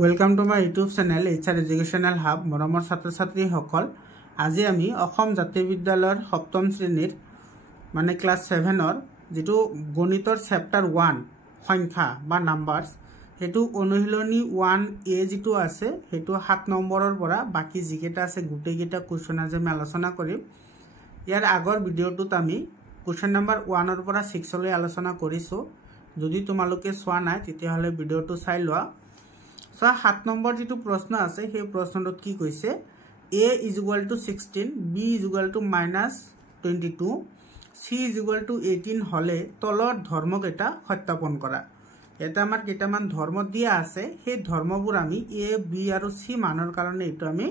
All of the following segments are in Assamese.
Welcome to my YouTube channel HR educational hub. মৰমৰ ছাত্ৰ ছাত্ৰীসকল, আজি আমি অসম জাতীয় বিদ্যালয়ৰ সপ্তম শ্ৰেণীৰ মানে ক্লাছ 7ৰ যেটো গণিতৰ চেপ্টাৰ 1 সংখ্যা বা নাম্বাৰছ হেতু অনুশীলনী 1A যেটো আছে হেতু 7 নম্বৰৰ পৰা বাকি যিকেটা আছে গুটেইকেটা কোৱেশ্চন আজি আমি আলোচনা কৰিম। ইয়াৰ আগৰ ভিডিঅ'টোত আমি কোৱেশ্চন নম্বৰ 1 ৰ পৰা 6 লৈ আলোচনা কৰিছো। যদি তোমালোকে চোৱা নাই তেতিয়াহলে ভিডিঅ'টো চাই লোৱা। So 7 নম্বৰ যেটো প্ৰশ্ন আছে সেই প্ৰশ্নটোত কি কৈছে a = 16 b = -22 c = 18 হলে তলৰ ধৰ্মকেটা সত্যাপন কৰা। এটা আমাৰ কেটামান ধৰ্ম দিয়া আছে, সেই ধৰ্মবোৰ আমি a b আৰু c মানৰ কাৰণে এটো আমি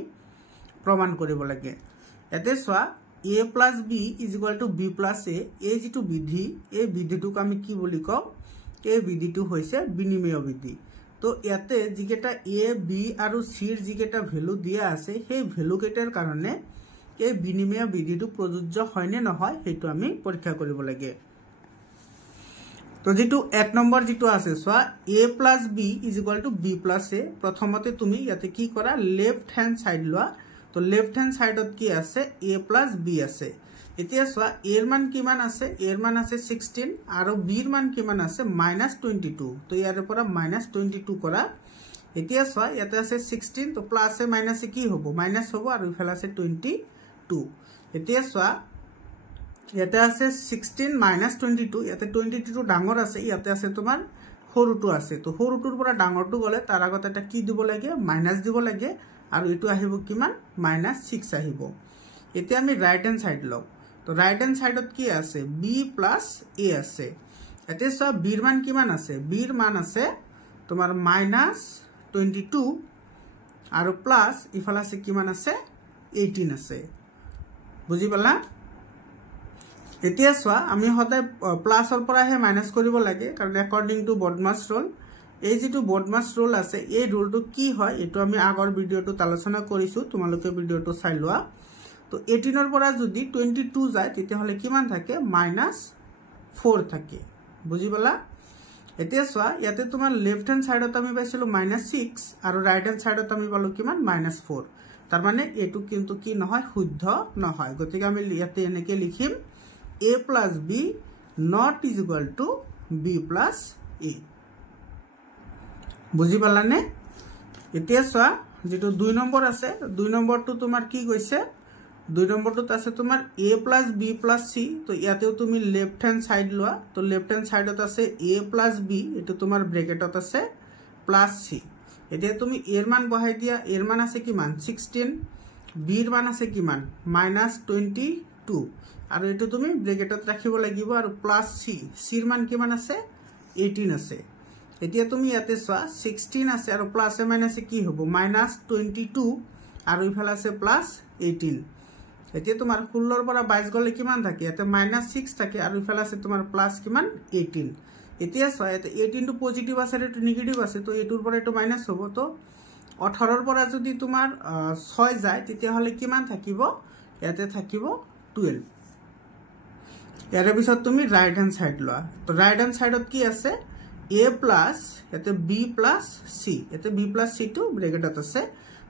প্ৰমাণ কৰিব লাগে। এতে সোৱা a + b = b + a এই যেটো বিধি এই বিধিটোক আমি কি বুলি কও, এই বিধিটো হৈছে বিনিময় বিধি। তো ইয়াতে যিকেটা a b আৰু c ৰ যিকেটা ভ্যালু দিয়া আছে সেই ভ্যালু কেটাৰ কাৰণে এই বিনিময় বিধিটো প্ৰযোজ্য হয় নে নহয় হেতু আমি পৰীক্ষা কৰিব লাগে। তো যেটো 1 নম্বৰ যেটো আছে সোৱা a + b = b + a। প্ৰথমতে তুমি ইয়াতে কি কৰা, লেফট হ্যান্ড সাইড লোৱা। তো লেফট হ্যান্ড সাইডত কি আছে a + b আছে। এতিয়া সোৱা a ৰ মান কিমান আছে, a ৰ মান আছে 16 আৰু b ৰ মান কিমান আছে -22। তো ইয়াৰ পৰা -22 কৰা। এতিয়া সোৱা ইয়াতে আছে 16, তো প্লাস এ মাইনাস এ কি হ'ব, মাইনাস হ'ব আৰু ইফালে আছে 22। এতিয়া সোৱা ইয়াতে আছে 16 -22, ইয়াতে 22 ডাঙৰ আছে, ইয়াতে আছে তোমাৰ সৰুটো আছে। তো সৰুটোৰ পৰা ডাঙৰটো গলে তাৰ আগত এটা কি দিব লাগে, মাইনাস দিব লাগে আৰু এটো আহিব কিমান -6 আহিব। এতিয়া আমি রাইট হ্যান্ড সাইড লও। তো রাইট হ্যান্ড সাইডত কি আছে b + a আছে। এতে সোৱা b ৰ মান কিমান আছে, b ৰ মান আছে তোমাৰ -22 আৰু প্লাস ইফালে আছে কিমান আছে 18 আছে। বুজি পালা? এতিয়া সোৱা আমি সদায় প্লাসৰ পৰাহে মাইনাস কৰিব লাগে, কাৰণ অ্যাকৰ্ডিং টু বডমাছ ৰুল। এই যেটো বডমাছ ৰুল আছে এই ৰুলটো কি হয় এটো আমি আগৰ ভিডিঅ'টোত আলোচনা কৰিছো, তোমালোকে ভিডিঅ'টো চাই লোৱা। তো 18 ৰ পৰা যদি 22 যায় তেতিয়াহলে কিমান থাকে -4 থাকে। বুজি পালা? এতিয়া সোৱা ইয়াতে তোমাৰ লেফট হ্যান্ড সাইডত আমি পাইছিলো -6 আৰু ৰাইট হ্যান্ড সাইডত আমি পালো কিমান -4। তাৰ মানে এটো কিন্তু কি নহয়, শুদ্ধ নহয়। গতিকে আমি ইয়াতে এনেকে লিখিম a + b ≠ b + a। বুজি পালানে? এতিয়া সোৱা যেটো 2 নম্বৰ আছে, 2 নম্বৰটো তোমাৰ কি কৈছে, 2 নম্বৰটোত আছে তোমাৰ a + b + c। তো ইয়াতেও তুমি লেফট হ্যান্ড সাইড লোৱা। তো লেফট হ্যান্ড সাইডত আছে a + b, এটো তোমাৰ ব্ৰ্যাকেটত আছে +c। এতিয়া তুমি a ৰ মান বহাই দিয়া, a ৰ মান আছে কিমান 16, b ৰ মান আছে কিমান -22 আৰু এটো তুমি ব্ৰ্যাকেটত ৰাখিব লাগিব আৰু +c, c ৰ মান কিমান আছে 18 আছে। এতিয়া তুমি ইয়াতে সোৱা 16 আছে আৰু প্লাস এ মাইনাস এ কি হ'ব -22 আৰু ইফালে আছে +18। এতিয়া তোমাৰ 16 ৰ পৰা 22 গলে কিমান থাকে, ইয়াতে -6 থাকে আৰু ইফালে আছে তোমাৰ প্লাস কিমান 18। এতিয়া সোৱা ইয়াতে 18 টো পজিটিভ আছে আৰু এটো নেগেটিভ আছে, তো এটোৰ পৰা এটো মাইনাস হ'ব। তো 18 ৰ পৰা যদি তোমাৰ 6 যায় তেতিয়াহলে কিমান থাকিব, ইয়াতে থাকিব 12। ইয়াৰ পিছত তুমি ৰাইট হ্যান্ড সাইড লোৱা। তো রাইট হ্যান্ড সাইডত কি আছে a + ইয়াতে b + c, ইয়াতে b + c টো ব্র্যাকেটত আছে।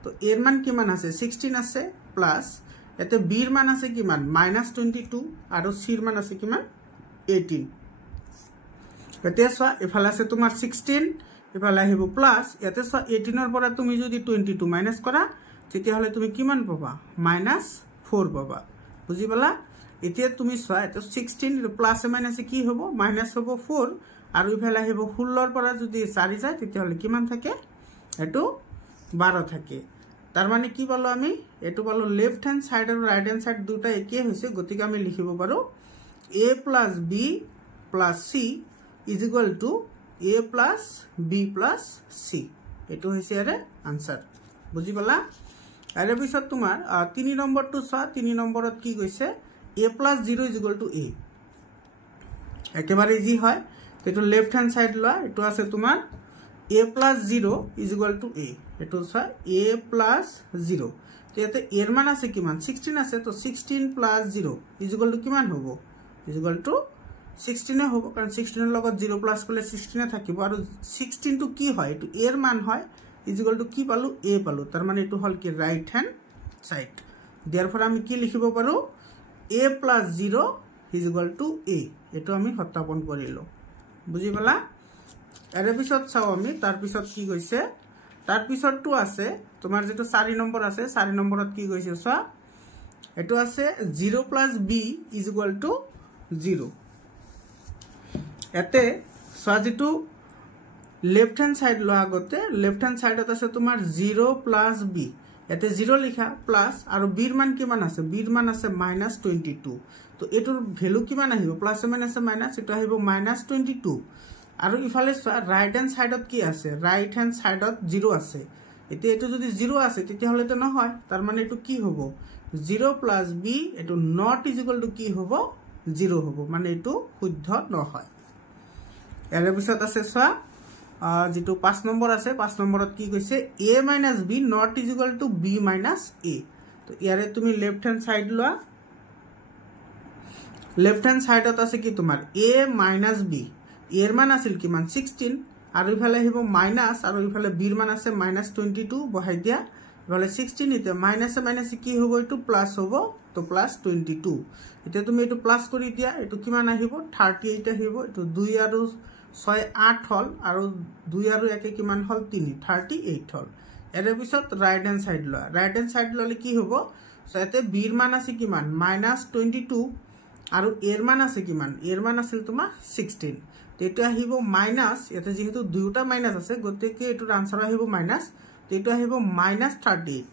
তো a ৰ মান কিমান আছে 16 আছে প্লাস ইয়াতে b ৰ মান আছে কিমান -22 আৰু c ৰ মান আছে কিমান 18। এতিয়া সোৱা ইফালে আছে তোমাৰ 16, ইফালে আহিব প্লাস, ইয়াতে সোৱা 18 ৰ পৰা তুমি যদি 22 মাইনাস কৰা তেতিয়াহলে তুমি কিমান পাবা -4 পাবা। বুজি পালা? এতিয়া তুমি সোৱা এটো 16 প্লাস এ মাইনাস এ কি হ'ব, মাইনাস হ'ব 4 আৰু ইফালে আহিব 16 ৰ পৰা যদি 4 যায় তেতিয়াহলে কিমান থাকে, এটো 12 থাকে। তাৰ মানে কি পালো আমি, এটো পালো লেফট হ্যান্ড সাইড আৰু ৰাইট হ্যান্ড সাইড দুটা একে হৈছে। গতিকে আমি লিখিব পাৰো a + b + c = a + b + c। এটো হৈছে এৰে আনসাৰ। বুজি পালা? আৰু পিছত তোমাৰ 3 নম্বৰটো সোৱা। 3 নম্বৰত কি কৈছে a + 0 = a। একেবাৰে ইজি হয়। এটো লেফট হ্যান্ড সাইড লোৱা। এটো আছে তোমাৰ a + 0 = a। এটো সোৱা a + 0। তো ইয়াতে a ৰ মান আছে কিমান 16 আছে। তো 16 + 0 = কিমান হ'ব, = 16 হ'ব, কাৰণ 16 ৰ লগত 0 প্লাস কৰিলে 16 থাকিব। আৰু 16 টো কি হয়, এটো a ৰ মান হয় ইজ ইকুয়াল টু কি পালো a পালো তার মানে এটো হল কি রাইট হ্যান্ড সাইড দেয়ারফর আমি কি লিখিব পাৰো a plus 0 is equal to a এটো আমি সত্যাপন কৰিলো বুজি পালা এৰ পিছত চাও আমি তাৰ পিছত কি কৈছে তাৰ পিছতটো আছে তোমাৰ যেটো 4 নম্বৰ আছে 4 নম্বৰত কি কৈছে চোৱা এটো আছে 0 plus b is equal to 0 এতে চোৱা যেটো লেফট হ্যান্ড সাইড লো আগতে লেফট হ্যান্ড সাইডত আছে তোমার 0 plus b এতে 0 লিখা প্লাস আর b এর মান কিমান আছে b এর মান আছে -22 তো এটোর ভ্যালু কিমান আহিব প্লাস মাইনাস মাইনাস এটা আহিব -22 আর ইফালে রাইট হ্যান্ড সাইডত কি আছে রাইট হ্যান্ড সাইডত 0 আছে এতে এটো যদি 0 আছে তেতিয়া হলে তো নহয় তার মানে এটো কি হবো 0 plus b এটো নট ইজ ইকুয়াল টু কি হবো 0 হবো মানে এটো শুদ্ধ নহয় এর পিছত আছে সোয়া যেটো 5 নম্বৰ আছে 5 নম্বৰত কি কৈছে a minus b not is equal to b minus a তো ইয়ারে তুমি লেফট হ্যান্ড সাইড লোৱা লেফট হ্যান্ড সাইডত আছে কি তোমার a minus b এর মান আছিল কিমান 16 আর ইফালে আহিব মাইনাস আর ইফালে b এর মান আছে -22 বহাই দিয়া ইফালে 16 ইতে মাইনাসে মাইনাসে কি হবো এটো প্লাস হবো তো +22 ইতে তুমি এটো প্লাস কৰি দিয়া এটো কিমান আহিব 38 আহিব এটো 2 আৰু 6 8 হল আর 2 আর 1 কিমান হল 3 38 হল এর পিছত রাইট হ্যান্ড সাইড ল রাইট হ্যান্ড সাইড ললে কি হবো সাথে b এর মান আছে কিমান -22 আর এর মান আছে কিমান এর মান আছিল তোমার 16 তো এটা আহিব মাইনাস এতে যেহেতু দুইটা মাইনাস আছে গতিকে এটোৰ আনসার আহিব মাইনাস তো এটা আহিব -38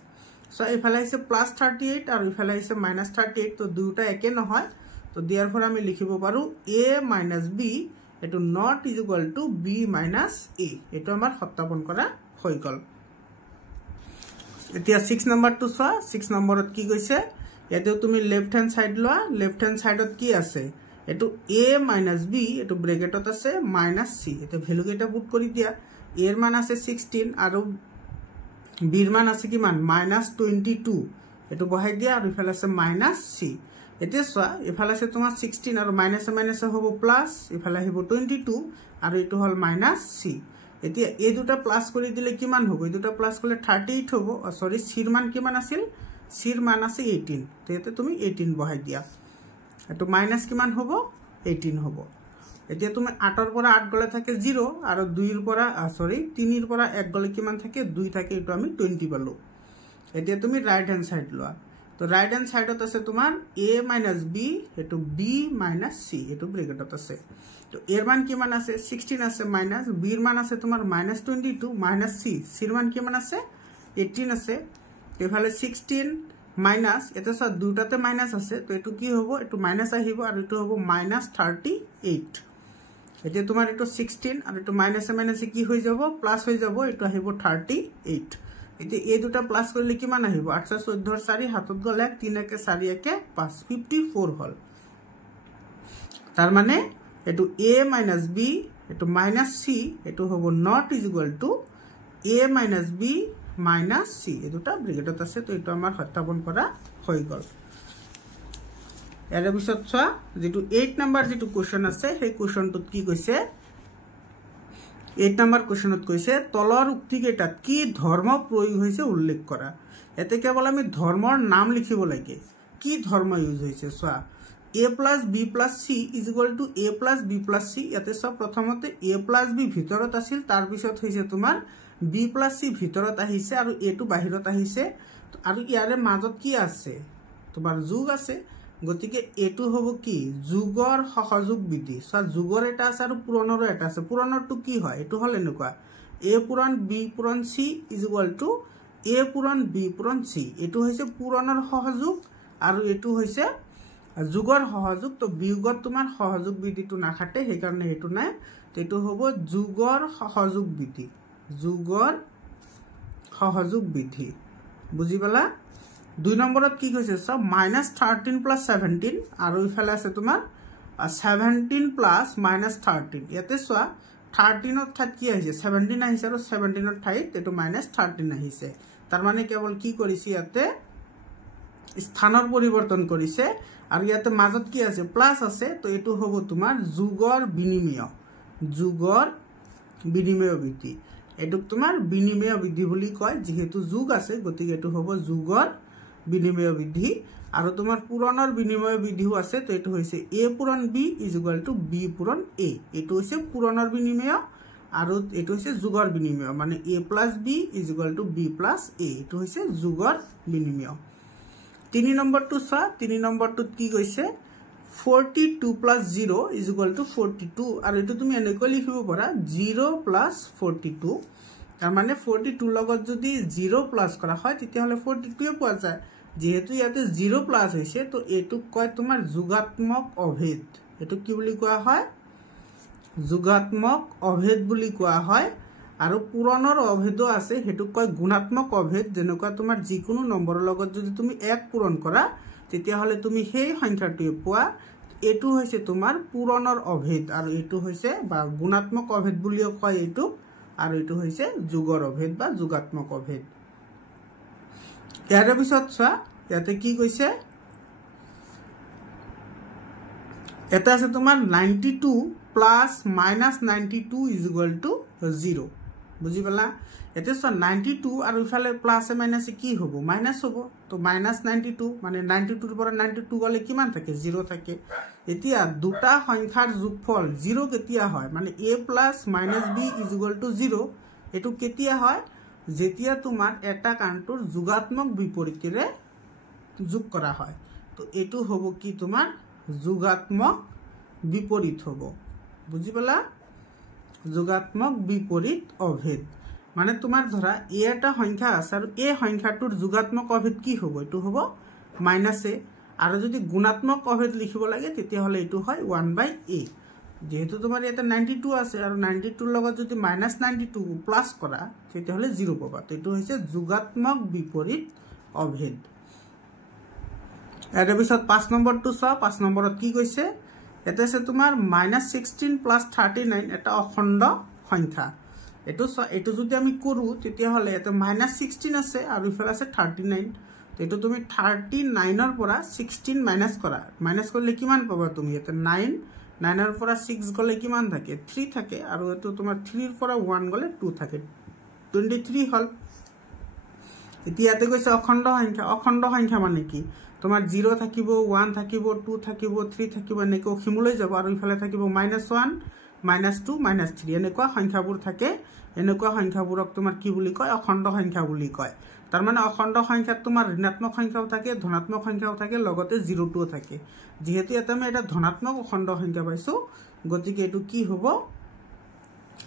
সো এফালে আছে +38 আর এফালে আছে -38 তো দুইটা একে নহয় তো দেয়ারফর আমি লিখিব পাৰো a minus b এটো not is equal to b minus a এটো আমাৰ সত্যাপন কৰা হৈ গল এতিয়া 6 নম্বৰ টু সোৱা 6 নম্বৰত কি কৈছে এটো তুমি লেফট হ্যান্ড সাইড লোৱা লেফট হ্যান্ড সাইডত কি আছে এটো a minus b এটো ব্র্যাকেটত আছে -c এটো ভ্যালু কেটা পুট কৰি দিয়া a এৰ মান আছে 16 আৰু b এৰ মান আছে কিমান -22 এটো বহাই দিয়া আৰু ইফালে আছে -c এতে সোয়া ইফালে আছে তোমার 16 আর মাইনাসে মাইনাসে হবো প্লাস ইফালে হবো 22 আর এটো হল -c এতিয়া এই দুটা প্লাস কৰি দিলে কিমান হ'ব এই দুটা প্লাস করলে 38 হ'ব সরি সির মান কিমান আছিল সির মান আছে 18 তো এতে তুমি 18 বহাই দিয়া এটো মাইনাস কিমান হ'ব 18 হ'ব এতিয়া তুমি 8 এর পৰা 8 গলে থাকে 0 আৰ 2 এৰ পৰা সৰি 3 এৰ পৰা 1 গলে কিমান থাকে 2 থাকে এটো আমি 20 পালো এতিয়া তুমি রাইট হ্যান্ড সাইড লোৱা তো রাইট হ্যান্ড সাইডত আছে তোমার a minus b এটো b minus c এটো ব্র্যাকেটত আছে তো এর মান কিমান আছে 16 আছে মাইনাস b এর মান আছে তোমার -22 minus c c এর মান কিমান আছে 18 আছে এফালে 16 মাইনাস এটা সব দুটাতে মাইনাস আছে তো এটো কি হবো এটো মাইনাস আহিব আর এটো হবো -38 এতে তোমার এটো 16 আর এটো মাইনাসে মাইনাসে কি হৈ যাব প্লাস হৈ যাব এটো আহিব 38 এতে এই দুটা প্লাস করলে কিমান আহিব 814 এর 4 হাতত গল 1 3 একে 4 একে 5 54 হল তার মানে এটো a minus b এটো -c এটো হবো not is equal to a minus b minus c এই দুটা ব্র্যাকেটত আছে তো এটো আমাৰ সত্যাপন কৰা হৈ গল এৰ পিছত চোৱা যেটো 8 নম্বৰ যেটো কোশ্চেন আছে সেই কোশ্চেনটোত কি কৈছে 8 নম্বৰ কোশ্চেনত কৈছে তলৰ উক্তিকেটাত কি ধৰ্ম প্ৰয়োগ হৈছে উল্লেখ কৰা এতে কেৱল আমি ধৰ্মৰ নাম লিখিব লাগে কি ধৰ্ম ইউজ হৈছে সোয়া a plus b plus c is equal to a plus b plus c এতে সব প্ৰথমতে a plus b ভিতৰত আছিল তাৰ পিছত হৈছে তোমাৰ b plus c ভিতৰত আহিছে আৰু a টো বাহিৰত আহিছে আৰু ইয়াৰে মাজত কি আছে তোমাৰ যোগ আছে গতিকে এটো হ'ব কি যোগৰ সহযোগ বিধি সো যোগৰ এটা আছে আৰু পূৰণৰ এটা আছে পূৰণৰটো কি হয় এটো হল এনেকুৱা a পূৰণ b পূৰণ c is equal to a পূৰণ b পূৰণ c এটো হৈছে পূৰণৰ সহযোগ আৰু এটো হৈছে যোগৰ সহযোগ তো বিয়োগত তোমাৰ সহযোগ বিধিটো নাখাটে সেই কাৰণে এটো নাই তো এটো হ'ব যোগৰ সহযোগ বিধি যোগৰ সহযোগ বিধি বুজি পালা 2 নম্বৰত কি কৈছে সব -13 + 17 আৰু ইফালে আছে তোমাৰ 17 + -13 ইয়াতে সোয়া 13 ৰ ঠাইত কি আহিছে 17 আহিছে আৰু 17 ৰ ঠাইত এটো -13 আহিছে তাৰ মানে কেৱল কি কৰিছে ইয়াতে স্থানৰ পৰিৱৰ্তন কৰিছে আৰু ইয়াতে মাজত কি আছে প্লাস আছে তো এটো হ'ব তোমাৰ যোগৰ বিনিময় বিধি এটুক তোমাৰ বিনিময় বৃদ্ধি বুলি কয় যেহেতু যোগ আছে গতিকে এটু হ'ব যোগৰ বিনিময় বৃদ্ধি আৰু তোমাৰ পূৰণৰ বিনিময় বৃদ্ধিও আছে তো এটু হৈছে a পূৰণ b = b পূৰণ a এটু হৈছে পূৰণৰ বিনিময় আৰু এটু হৈছে যোগৰ বিনিময় মানে a + b = b + a এটু হৈছে যোগৰ বিনিময় 3 নম্বৰটো চোৱা 3 নম্বৰটোত কি কৈছে 42 + 0 = 42 আৰু এটু তুমি এনেকৈ লিখিব পাৰা 0 + 42 তাৰ মানে 42 লগত যদি 0 প্লাস কৰা হয় তেতিয়া হলে 42 এ পোৱা যায় যেহেতু ইয়াতে 0 প্লাস হৈছে তো এটু কয় তোমাৰ যোগাত্মক অভেদ এটু কি বুলি কোৱা হয় যোগাত্মক অভেদ বুলি কোৱা হয় আৰু পূৰণৰ অভেদও আছে হেতু কয় গুণাত্মক অভেদ যেনেকুৱা তোমাৰ যিকোনো নম্বৰৰ লগত যদি তুমি 1 পূৰণ কৰা তেতিয়া হলে তুমি সেই সংখ্যাটো পোৱা এটু হৈছে তোমাৰ পূৰণৰ অভেদ আৰু এটু হৈছে বা গুণাত্মক অভেদ বুলিও কয় এটু আৰু এটু হৈছে যোগৰ অভেদ বা যোগাত্মক অভেদ ইয়াৰ পিছত চোৱা ইয়াতে কি কৈছে এটা আছে তোমাৰ 92 + -92 = 0 বুজি পালা এতে চোৱা 92 আৰু ইফালে প্লাস মাইনাস কি হ'ব মাইনাস হ'ব তো -92 মানে 92 ৰ পৰা 92 গলে কিমান থাকে 0 থাকে এতিয়া দুটা সংখ্যাৰ যোগফল 0 কেতিয়া হয় মানে a + -b = 0 এটু কেতিয়া হয় যেতিয়া তোমাৰ এটা কাণ্টৰ যোগাত্মক বিপৰীতেৰে যোগ কৰা হয় তো এটু হ'ব কি তোমাৰ যোগাত্মক বিপৰীত হ'ব বুজি পালা যোগাত্মক বিপৰীত অভেদ মানে তোমাৰ ধৰা a এটা সংখ্যা আছে আৰু এই সংখ্যাটোৰ যোগাত্মক অভেদ কি হ'ব এটু হ'ব -a আৰু যদি গুণাত্মক অভেদ লিখিব লাগে তেতিয়া হলে এটু হয় 1/a যেহেতু তোমাৰ এটা 92 আছে আৰু 92 ৰ লগত যদি -92 প্লাস কৰা তেতিয়া হলে 0 পাবা তো এটু হৈছে যোগাত্মক বিপৰীত অভেদ এৰ পিছত 5 নম্বৰটো চোৱা 5 নম্বৰত কি কৈছে এটা আছে তোমাৰ -16 + 39 এটা অখণ্ড সংখ্যা এটু যদি আমি কৰো তেতিয়া হলে এটা -16 আছে আৰু ইফালে আছে 39 তো এটু তুমি 39 ৰ পৰা 16 মাইনাস কৰা মাইনাস কৰিলে কিমান পাবা তুমি এটা 9 9 ৰ পৰা 6 গলে কিমান থাকে 3 থাকে আৰু এটু তোমাৰ 3 ৰ পৰা 1 গলে 2 থাকে 23 হল এতিয়া ইয়াতে কৈছে অখণ্ড সংখ্যা মানে কি তোমাৰ 0 থাকিব 1 থাকিব 2 থাকিব 3 থাকিব এনেকৈ হিমলৈ যাব আৰু ইফালে থাকিব -1 -2 -3 এনেকুৱা সংখ্যাবোৰ থাকে এনেকুৱা সংখ্যাবোৰক তোমাৰ কি বুলি কয় অখণ্ড সংখ্যা বুলি কয় তাৰ মানে অখণ্ড সংখ্যাত তোমাৰ ঋণাত্মক সংখ্যাও থাকে ধনাত্মক সংখ্যাও থাকে লগতে 0টোও থাকে যেহেতু এটা আমি এটা ধনাত্মক অখণ্ড সংখ্যা পাইছো গতিকে এটু কি হ'ব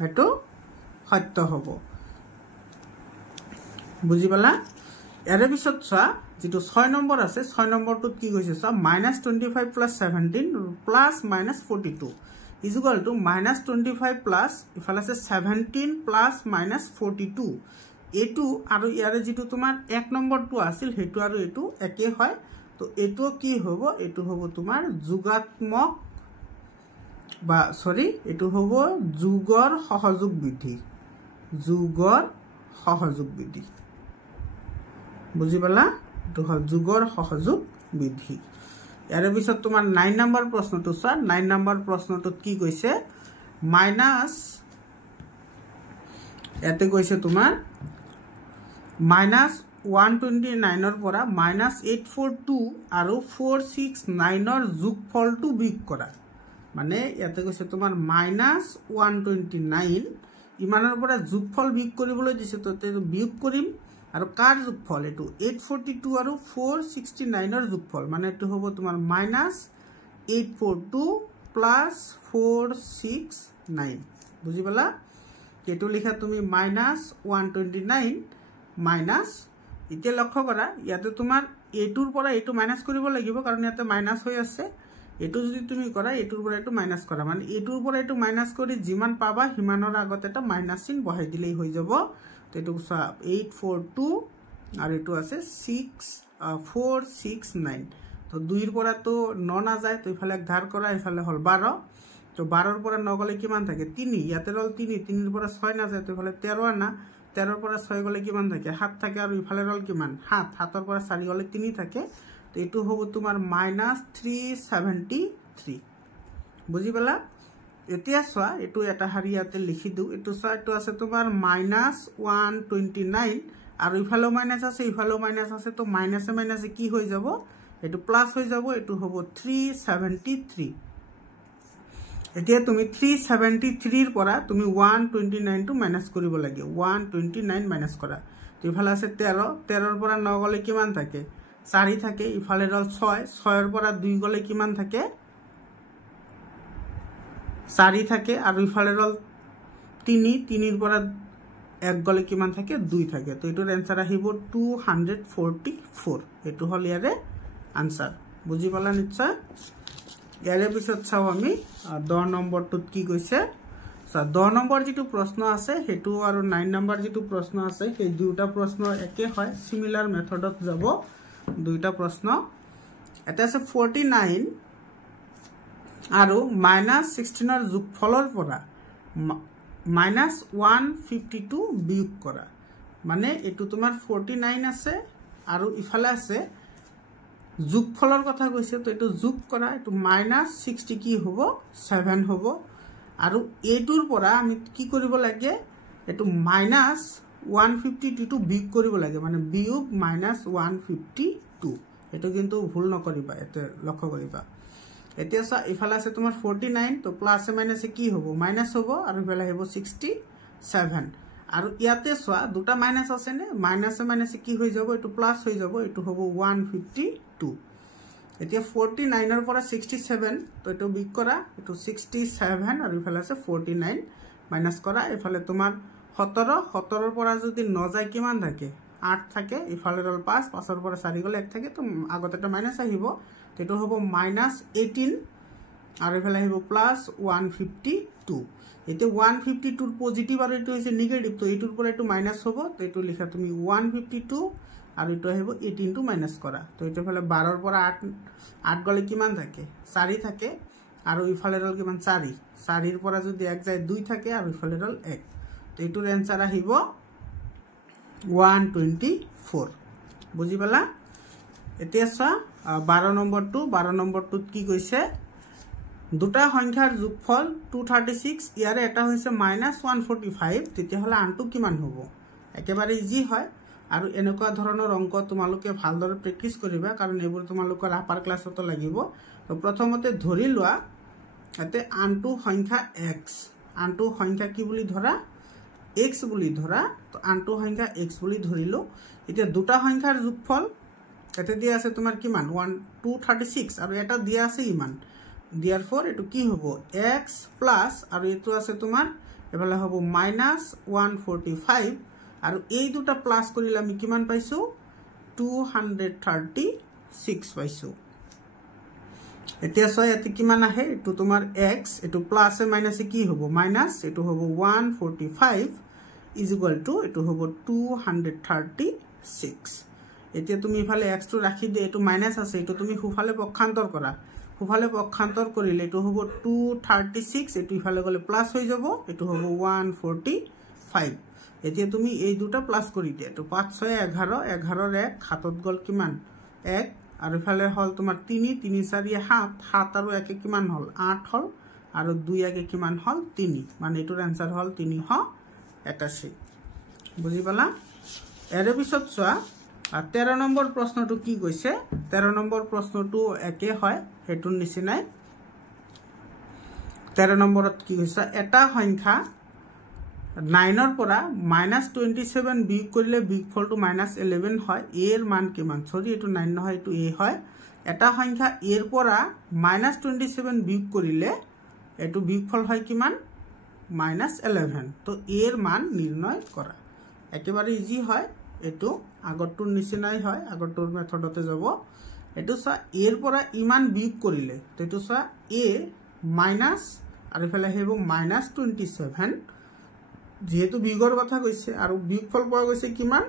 এটু সত্য হ'ব বুজি পালা এর পিছত চোৱা যেটো 6 নম্বৰ আছে 6 নম্বৰটোত কি কৈছে চোৱা -25 + 17 + -42 = -25 প্লাস ইফালে আছে 17 প্লাস -42 এটু আৰু ইয়াৰে যেটো তোমাৰ 1 নম্বৰটো আছিল হেতু আৰু এটু একে হয় তো এটু কি হ'ব এটু হ'ব তোমাৰ যোগাত্মক বা সৰি এটু হ'ব যোগৰ সহযোগ বৃদ্ধি বুজি পালা এটু হল যোগৰ সহযোগ বৃদ্ধি ইয়াৰ পিছত তোমাৰ 9 নম্বৰ প্ৰশ্নটো চোৱা 9 নম্বৰ প্ৰশ্নটোত কি কৈছে মাইনাস এতে কৈছে তোমাৰ -129 ৰ পৰা -842 আৰু 469 ৰ যোগফলটো বিয়োগ কৰা মানে ইয়াতে কৈছে তোমাৰ -129 ইমানৰ পৰা যোগফল বিয়োগ কৰিবলৈ দিছে তো বিয়োগ কৰিম আৰু কাৰ যোগফল এটু 842 আৰু 469 ৰ যোগফল মানে এটু হ'ব তোমাৰ -842 + 469 বুজি পালা এটু লিখা তুমি -129 মাইনাস এতিয়া লক্ষ্য কৰা ইয়াতে তোমাৰ এটুৰ পৰা এটু মাইনাস কৰিব লাগিব কাৰণ ইয়াতে মাইনাস হৈ আছে এটু যদি তুমি কৰা এটুৰ পৰা এটু মাইনাস কৰা মানে এটুৰ পৰা এটু মাইনাস কৰি যিমান পাবা হিমানৰ আগতে এটা মাইনাস চিন বহাই দিলেই হৈ যাব তো এটু 842 আৰু এটু আছে 469 তো 2 ৰ পৰা তো 9 না যায় তো ইফালে ধাৰ কৰা ইফালে হল 12 তো 12 ৰ পৰা 9 গলে কিমান থাকে 3 ইয়াতে হল 3 3 ৰ পৰা 6 না যায় তো ইফালে 13 আনা 13 ৰ পৰা 6 গলে কিমান থাকে 7 থাকে আৰু ইফালে হল কিমান 7 7 ৰ পৰা 4 গলে 3 থাকে তো এটু হ'ব তোমাৰ -373 বুজি পালা এতিয়া চোৱা এটো এটা হাৰি ইয়াতে লিখি দিও এটো চোৱা এটো আছে তোমাৰ -129 আৰু ইফালো মাইনাস আছে ইফালো মাইনাস আছে তো মাইনাসে মাইনাসে কি হৈ যাব এটো প্লাস হৈ যাব এটো হ'ব 373 এতিয়া তুমি 373 এর পৰা তুমি 129 টু মাইনাস কৰিব লাগে 129 মাইনাস কৰা তো ইফালে আছে 13 13 এৰ পৰা 9 গলে কিমান থাকে 4 থাকে ইফালে ৰল 6 6 এৰ পৰা 2 গলে কিমান থাকে 4 থাকে আৰ ইফালে ৰল 3 3 এৰ পৰা 1 গলে কিমান থাকে 2 থাকে তো এটোৰ आंसर আহিব 244 এটো হল ইয়াৰে आंसर বুজি পালা নিশ্চয় ইয়াৰে পিছত চাও আমি 10 নম্বৰটোত কি কৈছে 10 নম্বৰ যেটো প্ৰশ্ন আছে হেতু আৰু 9 নম্বৰ যেটো প্ৰশ্ন আছে সেই দুটা প্ৰশ্ন একে হয় সিমিলাৰ মেথডত যাব দুইটা প্ৰশ্ন এটা আছে 49 আৰু -16 এৰ যোগফলৰ পৰা -152 বিয়োগ কৰা মানে এটো তোমাৰ 49 আছে আৰু ইফালে আছে যোগফলৰ কথা কৈছে তো এটো যোগ কৰা এটো -60 কি হ'ব 7 হ'ব আৰু এটোৰ পৰা আমি কি কৰিব লাগে এটো -152 টু বিয়োগ কৰিব লাগে মানে বিয়োগ -152 এটো কিন্তু ভুল নকৰিবা এতে লক্ষ্য কৰিবা এতিয়া সা ইফালে আছে তোমাৰ 49 তো প্লাস মাইনাসে কি হ'ব মাইনাস হ'ব আৰু ইফালে হ'ব 67 আৰু ইয়াতে সোয়া দুটা মাইনাস আছে নে মাইনাসে মাইনাসে কি হৈ যাব এটো প্লাস হৈ যাব এটো হ'ব 152 এতিয়া 49 এর পৰা 67 তো এটো বিয়োগ কৰা এটো 67 আৰু ইফালে আছে 49 মাইনাস কৰা ইফালে তোমাৰ 17 17 এৰ পৰা যদি ন যায় কিমান থাকে 8 থাকে ইফালে ৰল 5 5 এৰ পৰা 4 গলে 1 থাকে তো আগতে এটা মাইনাস আহিব এটো হ'ব -18 আর ইফালে আহিব +152 এতে 152 এর পজিটিভ আর এটো হইছে নেগেটিভ তো এটোর পরে এটো মাইনাস হবে তো এটো লিখা তুমি 152 আর এটো আহিব 18 টু মাইনাস করা তো এটো ফলে 12 এর পরে 8 গলে কিমান থাকে 4 থাকে আর ইফালে রল কিমান 4 4 এর পরে যদি 1 যায় 2 থাকে আর ইফালে রল 1 তো এটোর आंसर আহিব 124 বুঝি পালা এতিয়া সা 12 নম্বৰটো কি কৈছে দুটা সংখ্যাৰ যোগফল 236 ইয়াৰে এটা হৈছে -145 তেতিয়া হলে আনটো কিমান হ'ব একেবাৰে ইজি হয় আৰু এনেকুৱা ধৰণৰ অংক তোমালোকে ভালদৰে প্ৰেক্টিস কৰিবা কাৰণ এবোৰ তোমালোকৰ আপাৰ ক্লাছতো লাগিব তো প্ৰথমতে ধৰি লোৱা এতে আনটো সংখ্যা x আনটো সংখ্যা কি বুলি ধৰা x বুলি ধৰা তো আনটো সংখ্যা x বুলি ধৰিলো এতিয়া দুটা সংখ্যাৰ যোগফল এতে দিয়া আছে তোমাৰ কিমান 236 আৰু এটা দিয়া আছে ইমান therefore এটো কি হ'ব x প্লাস আৰু এটো আছে তোমাৰ এফালে হ'ব -145 আৰু এই দুটা প্লাস কৰিলে আমি কিমান পাইছো 236 পাইছো এতিয়া সয় এতে কিমান আহে এটো তোমাৰ x এটো প্লাস এ মাইনাসে কি হ'ব মাইনাস এটো হ'ব 145 এটো হ'ব 236 এতিয়া তুমি ইফালে x টো ৰাখি দে এটো মাইনাস আছে এটো তুমি হুফালে পক্ষান্তৰ কৰা হুফালে পক্ষান্তৰ কৰিলে এটো হ'ব 236 এটো ইফালে গলে প্লাস হৈ যাব এটো হ'ব 145 এতিয়া তুমি এই দুটা প্লাস কৰি দিয়া তো 5 6 11 11 এর 1 হাতত গল কিমান 1 আর ইফালে হল তোমার 3 3 4 7 7 আর 1 কিমান হল 8 হল আর 2 আগে কিমান হল 3 মানে এটোর आंसर হল 381 বুঝি পালা এর পিছত সোয়া আর 13 নম্বৰ প্ৰশ্নটো কি কৈছে 13 নম্বৰ প্ৰশ্নটো একে হয় হেতুৰ নিচিনাই 13 নম্বৰত কি কৈছে এটা সংখ্যা 9 এৰ পৰা -27 বিয়োগ কৰিলে বিয়োগফলটো -11 হয় এৰ মান কিমান সৰি এটো 9 নহয় এটো a হয় এটা সংখ্যা এৰ পৰা -27 বিয়োগ কৰিলে এটো বিয়োগফল হয় কিমান -11 তো এৰ মান নিৰ্ণয় কৰা একেবাৰে ইজি হয় এটো আগৰটোৰ নিচিনাই হয় আগৰটোৰ মেথডতে যাব এটো সা এৰ পৰা ইমান বিয়োগ কৰিলে তো এটো সা a মাইনাস আৰ ইফালে হেব -27 যেহেতু বিয়োগৰ কথা কৈছে আৰু বিয়োগফল পোৱা গৈছে কিমান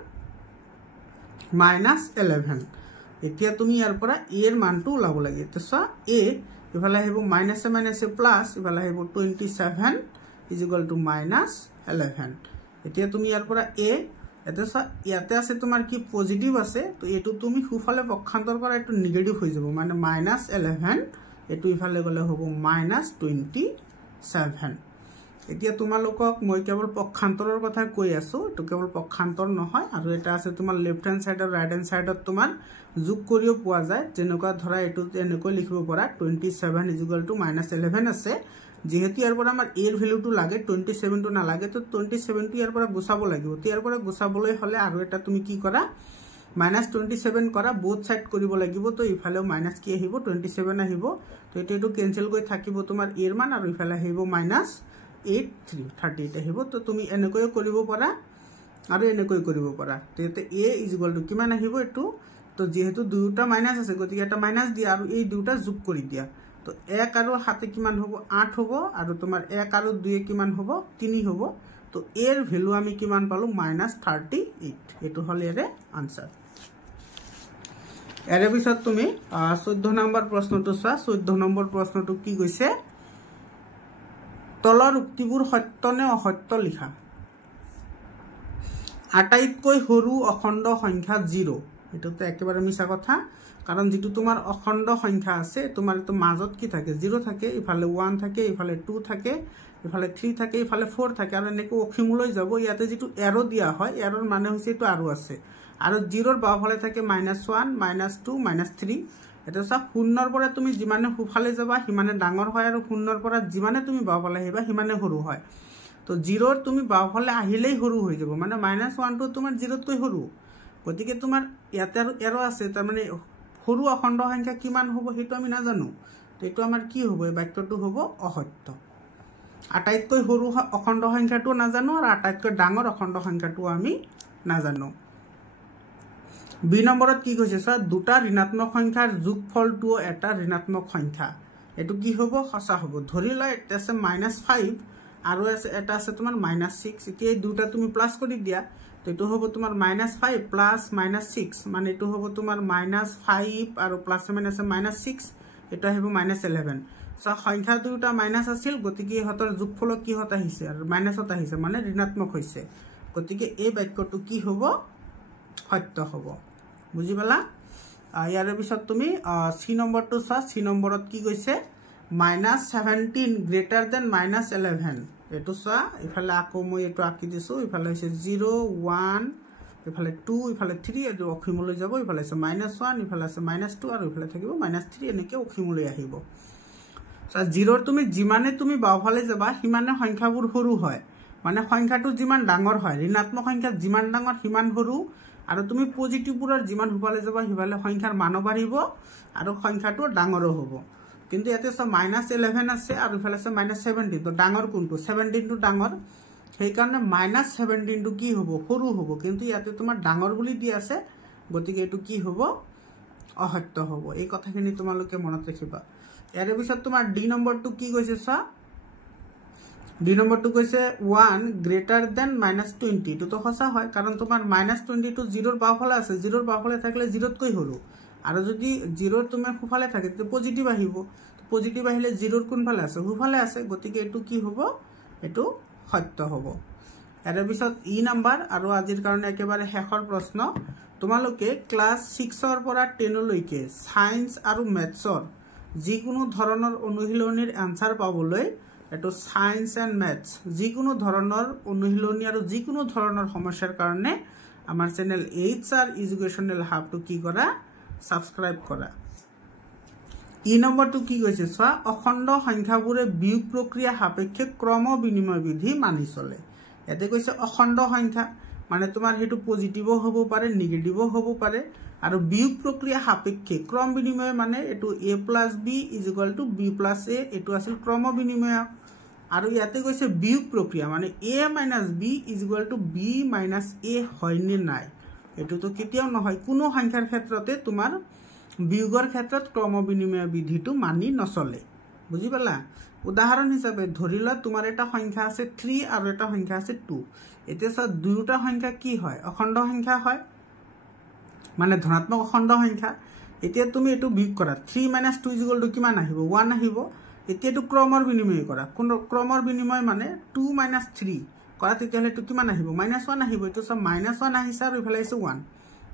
-11 এতিয়া তুমি ইয়াৰ পৰা a এর মানটো ওলাব লাগে তো সা a ইফালে হেব মাইনাসে মাইনাসে প্লাস ইফালে হেব 27 -11 এতিয়া তুমি ইয়াৰ পৰা a এতে সা ইয়াতে আছে তোমাৰ কি পজিটিভ আছে তো এটো তুমি হুফালে পক্ষান্তৰ কৰা এটো নেগেটিভ হৈ যাব মানে -11 এটো ইফালে গলে হ'ব -26 7 এতিয়া তোমালোকক মই কেৱল পক্ষান্তৰৰ কথা কৈ আছো এটো কেৱল পক্ষান্তৰ নহয় আৰু এটা আছে তোমাৰ লেফট হ্যান্ড সাইড আৰু ৰাইট হ্যান্ড সাইডত তোমাৰ যোগ কৰিও পোৱা যায় যেনেকুৱা ধৰা এটো এনেকৈ লিখিব পাৰা 27 -11 আছে যেহেতু ইয়াৰ পৰা আমাৰ এৰ ভ্যালুটো লাগে 27 টো না লাগে তো 27 টো ইয়াৰ পৰা গুছাব লাগিব তো ইয়াৰ পৰা গুছাবলৈ হলে আৰু এটা তুমি কি কৰা -27 কৰা both সাইড কৰিব লাগিব তো ইফালেও মাইনাস কি আহিব 27 আহিব তো এটো ক্যান্সেল কৰি থাকিব তোমাৰ এৰ মান আৰু ইফালে আহিব -38 আহিব তো তুমি এনেকৈ কৰিব পাৰা আৰু এনেকৈ কৰিব পাৰা তো এতে a = কিমান আহিব এটো তো যেহেতু দুটা মাইনাস আছে গতিকে এটা মাইনাস দিয়া আৰু এই দুটা যোগ কৰি দিয়া তো 1 আৰু 7 কিমান হ'ব 8 হ'ব আৰু তোমাৰ 1 আৰু 2 কিমান হ'ব 3 হ'ব তো এর ভ্যালু আমি কিমান পালো -38 এটো হল এর आंसर এর পিছত তুমি 14 নম্বৰ প্ৰশ্নটো চোৱা 14 নম্বৰ প্ৰশ্নটো কি কৈছে তলৰ উক্তিবোৰ সত্য নে অসত্য লিখা আটাইতকৈ সৰু অখণ্ড সংখ্যা 0 এটো তো একেবাৰে মিছা কথা কাৰণ যেটো তোমাৰ অখণ্ড সংখ্যা আছে তোমাৰ তো মাজত কি থাকে 0 থাকে ইফালে 1 থাকে ইফালে 2 থাকে ইফালে 3 থাকে ইফালে 4 থাকে আৰু এনেকৈ অখিমুলৈ যাব ইয়াতে যেটো এৰো দিয়া হয় এৰৰ মানে হৈছে এটো আৰু আছে আৰু 0 ৰ বাওফালে থাকে -1 -2 -3 এটা সব শূন্যৰ পৰা তুমি যিমানে হুফালে যাবা হিমানে ডাঙৰ হয় আৰু শূন্যৰ পৰা যিমানে তুমি বাওফালে আহিবা হিমানে সৰু হয় তো 0 ৰ তুমি বাওফালে আহিলেই সৰু হৈ যাব মানে -1 টো তোমাৰ 0 তকৈ সৰু গতিকে তোমাৰ ইয়াতে আৰু এৰো আছে তাৰ মানে সৰু অখণ্ড সংখ্যা কিমান হ'ব হেতু আমি নাজানো তো এটো আমাৰ কি হ'ব এই বাক্যটো হ'ব অসত্য আটাইতকৈ সৰু অখণ্ড সংখ্যাটো নাজানো আৰু আটাইতকৈ ডাঙৰ অখণ্ড সংখ্যাটো আমি নাজানো বি নম্বৰত কি কৈছে স্যাৰ দুটা ঋণাত্মক সংখ্যাৰ যোগফলটো এটা ঋণাত্মক সংখ্যা এটো কি হ'ব সঁচা হ'ব ধৰি লয় এটা আছে -5 আৰু এটা আছে তোমাৰ -6 এতিয়া এই দুটা তুমি প্লাস কৰি দিয়া তো এটো হ'ব তোমাৰ -5 প্লাস -6 মানে এটো হ'ব তোমাৰ -5 আৰু প্লাস আছে -6 এটা হ'ব -11 সো সংখ্যা দুটা মাইনাস আছিল গতিকে হতৰ যোগফল কি হত আহিছে আৰু মাইনাসত আহিছে মানে ঋণাত্মক হৈছে গতিকে এই বাক্যটো কি হ'ব সত্য হ'ব বুজি পালা ইয়াৰ পিছত তুমি সি নম্বৰটো চা সি নম্বৰত কি কৈছে -17 গ্ৰেটাৰ দেন -11 এটো চা ইফালে আকৌ মই এটো আকি দিছো ইফালে হৈছে 0 1 ইফালে 2 ইফালে 3 এটো অখিমলৈ যাব ইফালে আছে -1 ইফালে আছে -2 আৰু ইফালে থাকিব -3 এনেকৈ অখিমলৈ আহিব সো 0 তুমি যিমানে তুমি বাওফালে যাবা হিমানে সংখ্যাবোৰ সৰু হয় মানে সংখ্যাটো যিমান ডাঙৰ হয় ঋণাত্মক সংখ্যা যিমান ডাঙৰ হিমান সৰু আৰু তুমি পজিটিভবোৰৰ যিমান হুফালে যাবা হিফালে সংখ্যাৰ মান বাঢ়িব আৰু সংখ্যাটো ডাঙৰ হ'ব কিন্তু ইয়াতে সব -11 আছে আৰু ইফালে আছে -17 তো ডাঙৰ কোনটো 17 টো ডাঙৰ সেই কাৰণে -17 টো কি হ'ব সৰু হ'ব কিন্তু ইয়াতে তোমাৰ ডাঙৰ বুলি দি আছে গতিকে এটো কি হ'ব অসত্য হ'ব এই কথাখিনি তোমালোকে মনত ৰাখিবা ইয়াৰ পিছত তোমাৰ ডি নম্বৰটো কি কৈছে চা ডি নম্বৰটো কৈছে 1 গ্ৰেটাৰ দেন -20 তো তো সঁচা হয় কাৰণ তোমাৰ -20 টো 0 ৰ বাওফালে আছে 0 ৰ বাওফালে থাকিলে 0 তকৈ সৰু আৰু যদি 0 তোমাৰ হুফালে থাকে তো পজিটিভ আহিব পজিটিভ আহিলে 0 ৰ কোনফালে আছে হুফালে আছে গতিকে এটো কি হ'ব এটো সত্য হ'ব ইয়াৰ পিছত ই নম্বৰ আৰু আজিৰ কাৰণে একেবাৰে শেষৰ প্ৰশ্ন তোমালোকে ক্লাস 6 ৰ পৰা 10 লৈকে সায়েন্স আৰু ম্যাথছৰ যিকোনো ধৰণৰ অনুশীলনীৰ আনসাৰ পাবলৈ এটো সায়েন্স এন্ড ম্যাথছ যিকোনো ধৰণৰ অনুশীলনী আৰু যিকোনো ধৰণৰ সমস্যাৰ কাৰণে আমাৰ চেনেল HR এডুকেশনাল হাবটো কি কৰা সাবস্ক্ৰাইব কৰা ই নম্বৰটো কি কৈছে চোৱা অখণ্ড সংখ্যাবোৰে বিয়োগ প্ৰক্ৰিয়া সাপেক্ষে ক্ৰম বিনিময় বিধি মানি চলে এতে কৈছে অখণ্ড সংখ্যা মানে তোমাৰ হেতু পজিটিভ হ'ব পাৰে নেগেটিভ হ'ব পাৰে আৰু বিয়োগ প্ৰক্ৰিয়া সাপেক্ষে ক্ৰম বিনিময় মানে এটো a + b = b + a এটো আছিল ক্ৰম বিনিময় আৰু ইয়াতে কৈছে বিয়োগ প্ৰক্ৰিয়া মানে a - b = b - a হয় নে নাই এটো তো কেতিয়াও নহয় কোনো সংখ্যাৰ ক্ষেত্ৰতে তোমাৰ বিয়োগৰ ক্ষেত্ৰত ক্ৰম বিনিময় বিধিটো মানি নচলে বুজি পালা উদাহৰণ হিচাপে ধৰিলা তোমাৰ এটা সংখ্যা আছে 3 আৰু এটা সংখ্যা আছে 2 এতে সব দুটা সংখ্যা কি হয় অখণ্ড সংখ্যা হয় মানে ধনাত্মক অখণ্ড সংখ্যা এতিয়া তুমি এটো বিয়োগ কৰা 3 - 2 = কিমান আহিব 1 আহিব এতিয়া এটো ক্ৰমৰ বিনিময় কৰা কোন ক্ৰমৰ বিনিময় মানে 2 - 3 কৰা তেতিয়ালে এটো কিমান আহিব -1 আহিব এটো সব -1 আহিছে আৰু ইফালে আছে 1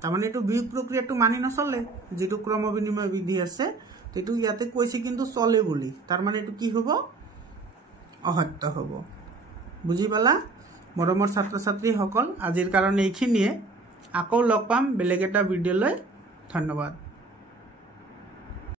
তাৰ মানে এটো বিয়োগ প্ৰক্ৰিয়াটো মানি নচলে যেটো ক্ৰম বিনিময় বিধি আছে তেটো ইয়াতে কৈছে কিন্তু চলে বুলি তাৰ মানে এটো কি হ'ব অসত্য হ'ব। বুজি পালা মৰমৰ ছাত্ৰ ছাত্ৰীসকল, আজিৰ কাৰণে এইখিনিয়ে। আকৌ লগ পাম বেলেগ এটা ভিডিঅ'লৈ। ধন্যবাদ।